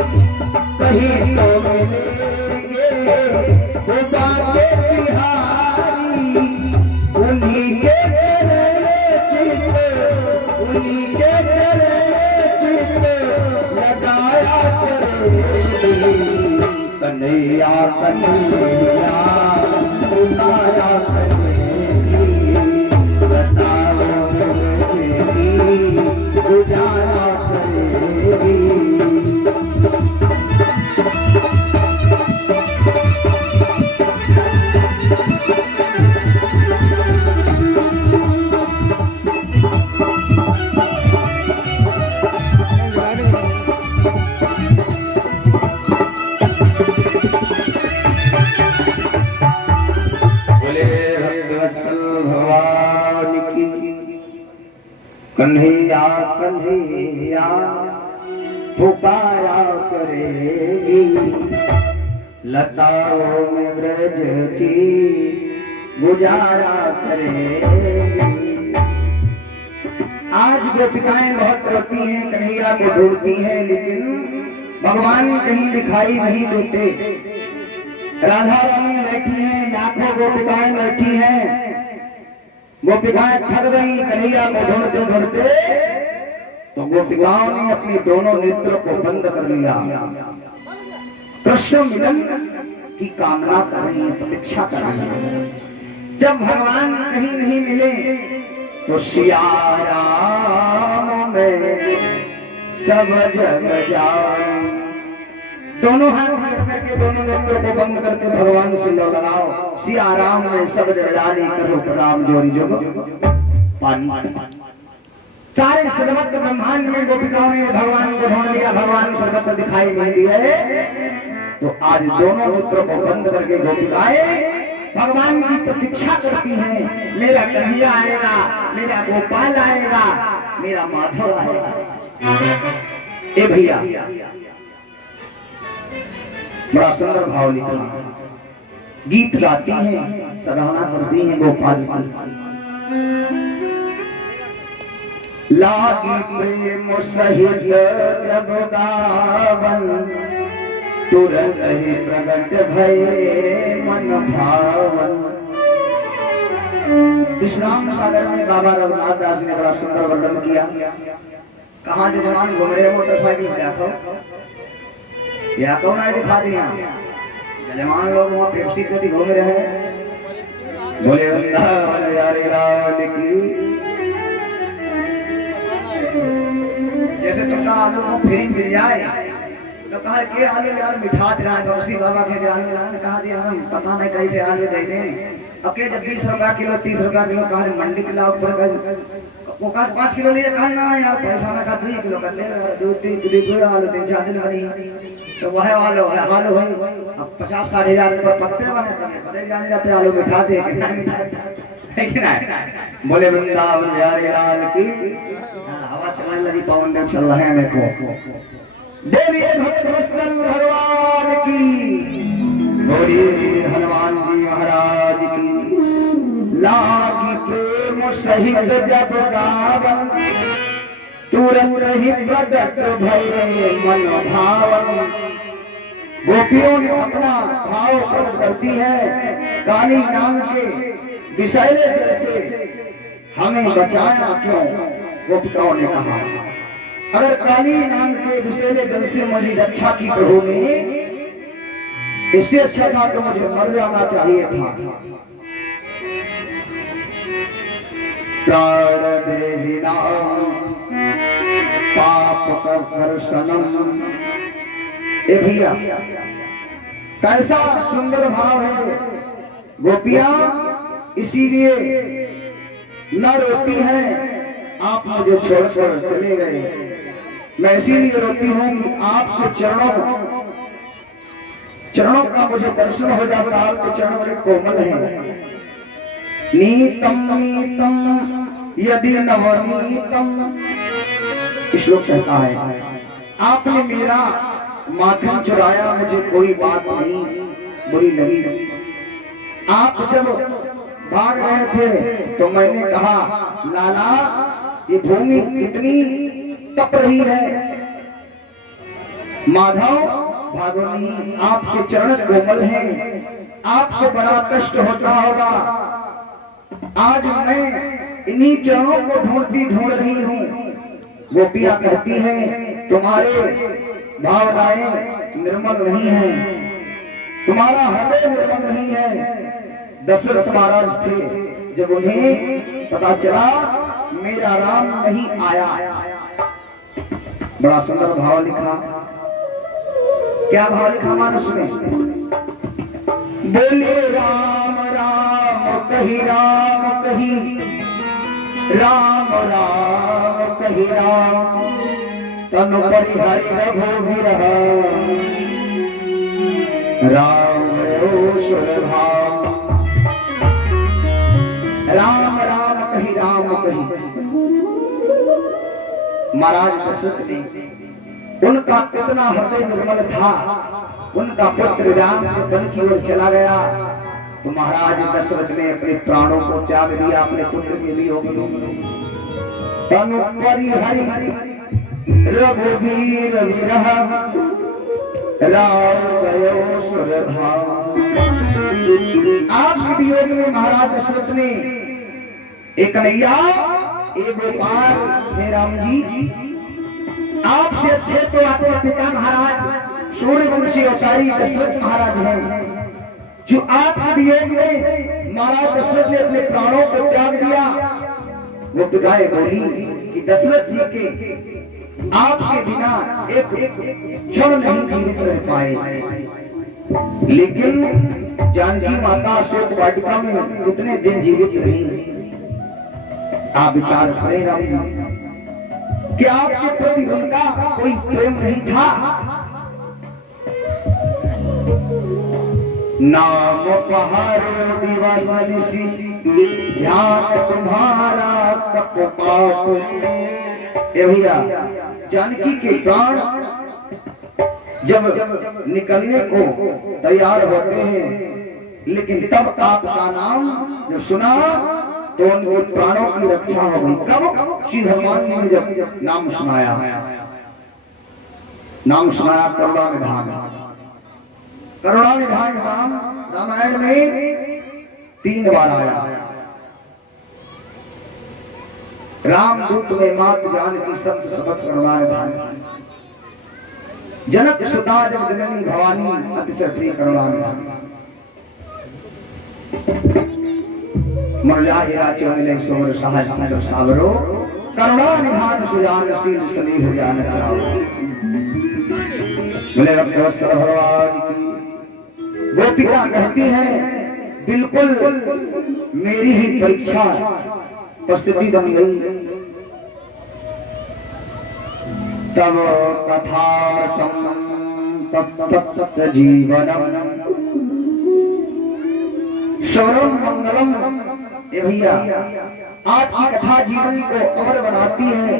कहीं तो मिलेंगे खुदा के बिहारी, उन्हीं के चले चित, उन्हीं के चले चित लगाया करेंगे। कन्हैया कन्हैया पुकारा करेंगी, बताओ मेरी गुजारा करेंगी। कन्हैया कन्हैया पुकारा करेगी, लताओं में ब्रज की गुजारा करेगी। आज गोपिकाएं बहुत रोती हैं, कन्हैया को ढूंढती हैं, लेकिन भगवान कहीं दिखाई नहीं देते। राधा रानी बैठी हैं, लाखों गोपिकाएं बैठी हैं, गोपिकाएं थक गई कन्हैया को ढूंढते ढूंढते, तो गोपिकाओं ने अपने दोनों नेत्र को बंद कर लिया। कृष्ण मिलन की कामना कर रही है, प्रतीक्षा कर रही है। जब भगवान कहीं नहीं मिले तो सिया राम में सब जग जाए। दोनों हाथ करके दोनों नेत्रों को बंद करके भगवान से लो लगाओ, सिया राम में सब जग जाने करो प्रणाम जोरी जोग पानी। सारे सर्वत्र ब्रह्मांड में गोपिकाओं ने भगवान को ढूंढ लिया, भगवान सर्वत्र दिखाई नहीं दिए। तो आज दोनों नेत्रों को बंद करके गोपिकाएं भगवान की प्रतीक्षा करती हैं। मेरा कन्हैया आएगा, मेरा गोपाल आएगा, मेरा माधव आएगा। ए भैया बड़ा सुंदर भाव लिखा, गीत गाती हैं, सराहना करती हैं गोपाल की। लागी प्रेम सहित जब गावन, तुरंत ही प्रगट भये मन भावन। विश्राम सागर में बाबा रघुनाथ दास ने बड़ा सुंदर वर्णन किया। कहाँ जवान घूम रहे मोटरसाइकिल देखो, या कौन आए दिखा दिया, जवान लोग वहाँ पेप्सी पे घूम रहे हैं। बोले वृंदावन यारे लाल की, जैसे तुमका आलू को फ्री मिल जाए तो कहा के आलू यार मिठा दे रहा है, उसी बाबा के आलू ने कहा दिया हम पता नहीं कैसे आलू दे दें। अब के जब 20 रुपया किलो 30 रुपया किलो कहा मंडी के लाओ वो कहा 5 किलो लिए, कहा ना यार पैसा ना कहा 2 किलो कर ले, दूध आलू 3-4 दिन बनी तो वह आलू है। अब 50-60 रुपये पत्ते बने पते जान जाते आलू मिठा दे कितना बोले वृंदावन यारे लाल की। हवा चलने लगी, पवन देव चल रहे हैं मेरे को। बोलिए भक्तवत्सल भगवान की, बोलिए हनुमान जी महाराज की। लागी प्रेम सहित जब गावन, तुरंत ही प्रगट भये मन भावन। गोपियों ने अपना भाव प्रकट करती है, काली नाम के विषैले जल से हमें बचाया क्यों, गोपिकाओं ने कहा। अगर काली नाम के विषैले जल से मुझे रक्षा की प्रभु ने, इससे अच्छा था तो मुझे मर जाना चाहिए था। प्राणदेहिना पाप कर सनम। ए भैया कैसा सुंदर भाव है। गोपियां इसीलिए न रोती हैं आप मुझे छोड़कर चले गए, मैं इसीलिए रोती हूँ आपके चरणों का मुझे दर्शन हो जाता। आपके चरण बड़े कोमल हैं। नीतम नीतम यदि नवनीतम, श्लोक कहता है आपने मेरा माखन चुराया, मुझे कोई बात नहीं बुरी लगी। आप जब भाग रहे थे तो मैंने कहा लाला ये भूमि कितनी तप रही है, माधव भागवती आपके चरण कोमल हैं, आपको बड़ा कष्ट होता होगा। आज मैं इन्हीं चरणों को ढूंढ रही हूँ। गोपियां कहती हैं तुम्हारे भावनाएं निर्मल नहीं है, तुम्हारा हृदय निर्मल नहीं है। दशरथ महाराज थे, जब उन्हें पता चला मेरा राम नहीं आया, बड़ा सुंदर भाव लिखा। क्या भाव लिखा मानस में? बोले राम राम कही, राम कही, राम राम कही राम, तनु परिहरि रघुवीर राम सुरभाम। राम राम कही, राम कही। महाराज दशरथ ने, उनका कितना हृदय निर्मल था, उनका पुत्र राम वन की ओर चला गया तो महाराज दशरथ ने अपने प्राणों को त्याग दिया अपने पुत्र के वियोग में। तनु परिहरि रघुवीर विरह राम गयो सुरधाम। आपके वियोग में महाराज दशरथ ने एक कन्हैया, एक गोपाल, हे राम जी, आपसे अच्छे तो आपके पिता महाराज सूर्यवंशी अवतारी दशरथ महाराज हैं, जो आपके वियोग में महाराज दशरथ ने अपने प्राणों को त्याग दिया। वो पिताएं बोली कि दशरथ जी के आपके बिना एक क्षण नहीं जीवित रह पाए। लेकिन जानकी माता अशोक वाटिका में कितने दिन जीवित रही। आप विचार करें राम जी कि आपके प्रति उनका कोई प्रेम नहीं था। नाम पहाड़ो दिवस निशि ध्यान तुम्हारा कपपात। भैया, जानकी के प्राण जब निकलने को तैयार होते हैं, लेकिन तब आपका नाम जब सुना तो उनके प्राणों की रक्षा हो गई। कब? श्री हनुमान जी ने जब नाम सुनाया, करुणा निधान। करुणा निधान नाम रामायण में 3 बार आया। रामदूत में मात जानकी संत समत करुणा निधान। जनक सुता जब जननी भवानी अतिशय प्रिय करुणा निधान। मरला हीरा चमले सोमर सहज सुंदर सावरो, करुणा निधान सुजान शील सली हो जान कराओ। बोले भगवत भगवान की। गोपिका कहती हैं बिल्कुल मेरी ही परीक्षा परिस्थिति बन गई। तब कथामृतम तप्त जीवनम श्रवणम मंगलम। ये भैया, आपकी कथा जीवन को अमर बनाती है।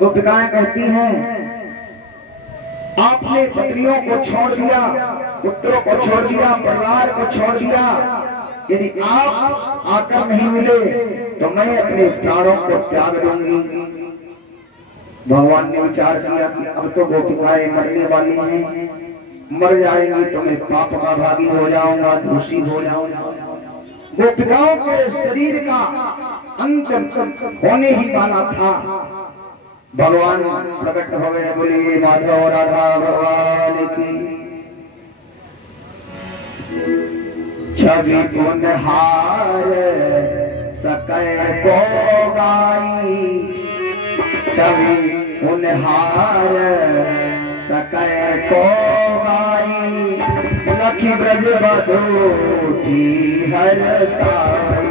गोपिकाएं कहती हैं आपने पत्नियों को छोड़ दिया, पुत्रों को छोड़ दिया, परिवार को छोड़ दिया। यदि आप आकर नहीं मिले तो मैं अपने प्राणों को त्याग दूंगी। भगवान ने विचार किया कि अब तो गोपिकाएं मरने वाली हैं, मर जाएंगी तो मैं पाप का भागी हो जाऊंगा, दोषी हो जाऊंगा। गोपिकाओं के शरीर का अंत होने ही वाला था। भगवान प्रकट हो गए। बोलिए माधव राधा भगवान की। छवि पुनहार सकै को गाई, छवि पुनहार सकै को गाई, लखी ब्रज बधूठी हर साई।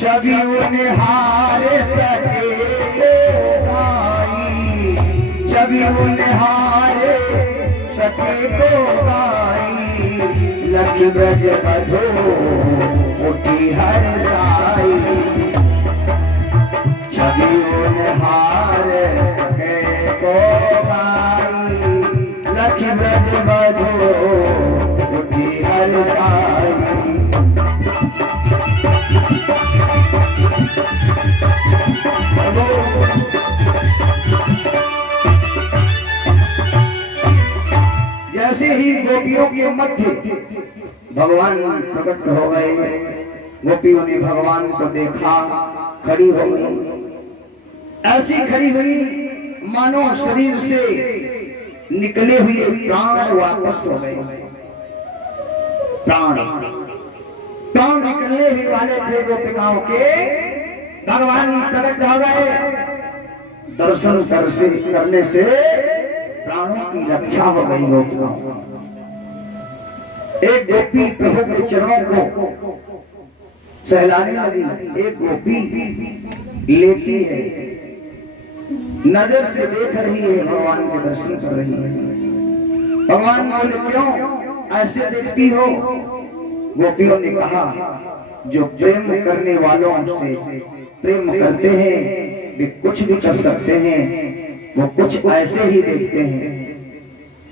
छवि उन्हार सके को गाई, छवि उन्हार सके को गाई, लखी ब्रज बधूठी हर साई। बरसाई। जैसे ही गोपियों के मध्य भगवान प्रकट हो गए, गोपियों ने भगवान को देखा, खड़ी हो गई। ऐसी खड़ी हुई मानो शरीर से निकले हुए प्राण वापस हो गए। प्राण निकलने ही वाले थे गोपिकाओं के, भगवान प्रकट हो गए। दर्शन करने से प्राणों की रक्षा हो गई गोपिकाओं। एक गोपी प्रभु के चरणों को सहलाने लगी, एक गोपी लेटी है, नजर से देख रही है, भगवान के दर्शन कर रही है। भगवान बोले क्यों ऐसे देखती हो? गोपियों ने कहा जो प्रेम करने वालों से प्रेम करते हैं वे कुछ भी कर सकते हैं, वो कुछ ऐसे ही देखते हैं।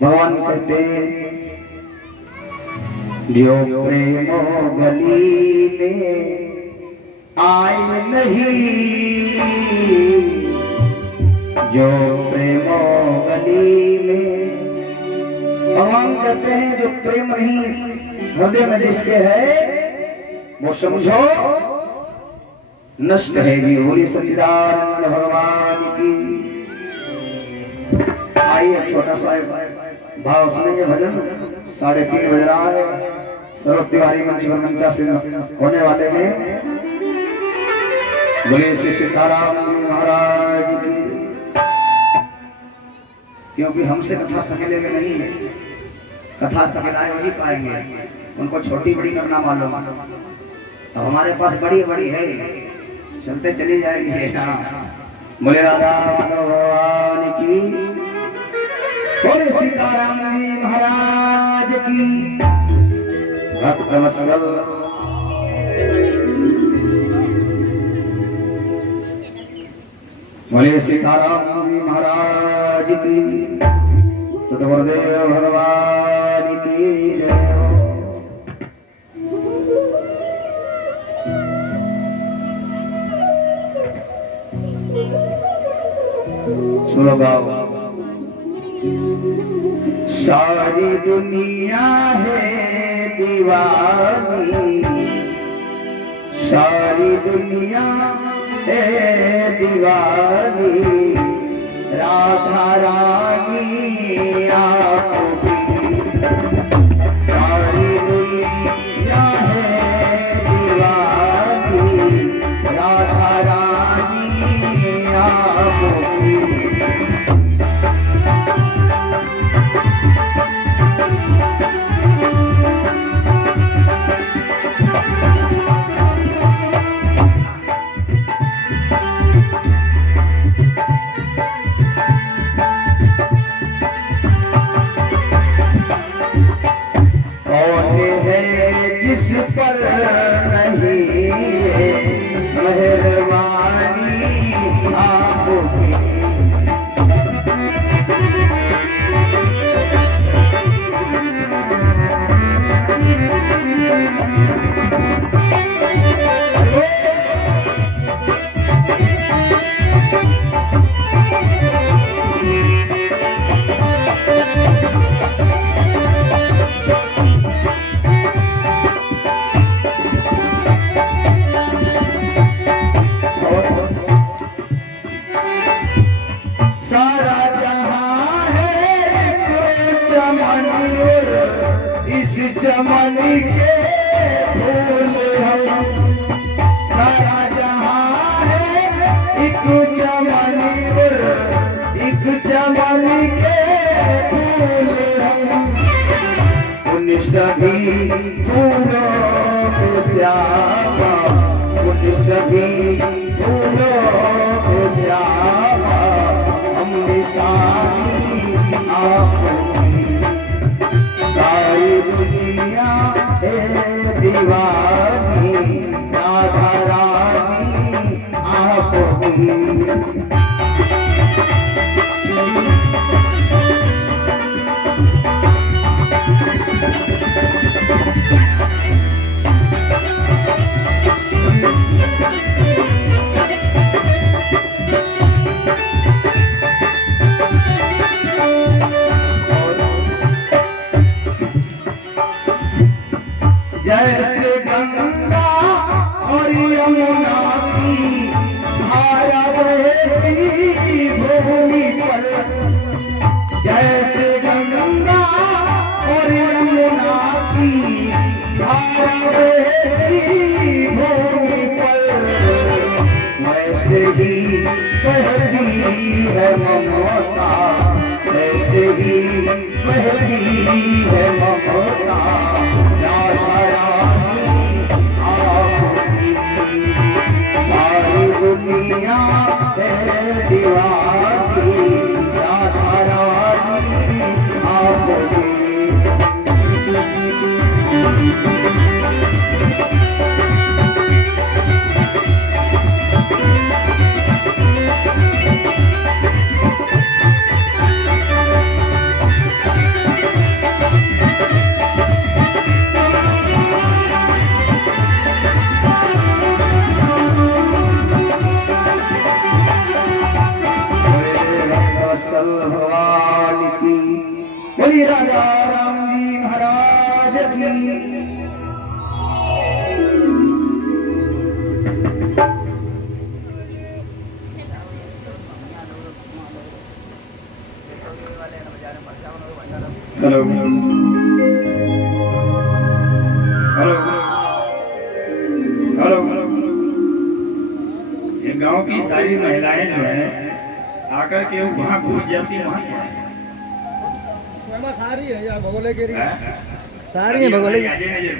भगवान कहते हैं जो प्रेम गली में आए नहीं, जो प्रेम गली में, भगवान कहते हैं जो प्रेम नहीं हृदय में जिसके है वो समझो नष्ट है। जी बोलिए सच्चिदानंद भगवान की। आइए छोटा सा भाव सुनेंगे भजन। 3:30 बज रहा है। सर्व तिवारी मंच पर मंचा से होने वाले हैं। बोले श्री सीताराम महाराज की। क्योंकि हमसे कथा सकेलेगे नहीं है, कथा सकेलाए वही पाएंगे, उनको छोटी बड़ी करना मालूम। तो हमारे पास बड़ी बड़ी है, चलते चली जाएगी। बोले राधा भगवान की, बोले सीताराम जी महाराज की। भक्त वत्सल बोले सीताराम जी महाराज की। सतगुरुदेव भगवान की जय हो। सुनो गाओ। सारी दुनिया है दीवानी, सारी दुनिया है दीवानी, राधा रानी आपकी। सारी दुनिया है दीवानी, राधा रानी आपकी। चमनी के फूल हम, सारा जहां है एक चमनी पर, एक चमनी के फूल हम। उन सभी फूलों को श्यामा, उन सभी फूलों को श्यामा, हम निशानी आपकी। सारी दुनिया है दीवानी, राधा रानी आपकी। जैसे गंगा और यमुना की धारा बहती भूमि पर, जैसे गंगा और यमुना की धारा बहती भूमि पर, वैसे ही बहती है ममता, वैसे ही बहती है ममता। राधा रानी आपकी सारी दुनिया है दीवानी, राधा रानी आपकी। भगवान की बोली, राजा राम जी महाराज की। हेलो हेलो हेलो, ये गांव की सारी महिलाएं जो हैं आकर के वहाँ घुस जाती, वहाँ क्या है? सारी है यार भगोले के हैं? सारी है भगोले। अजय नजर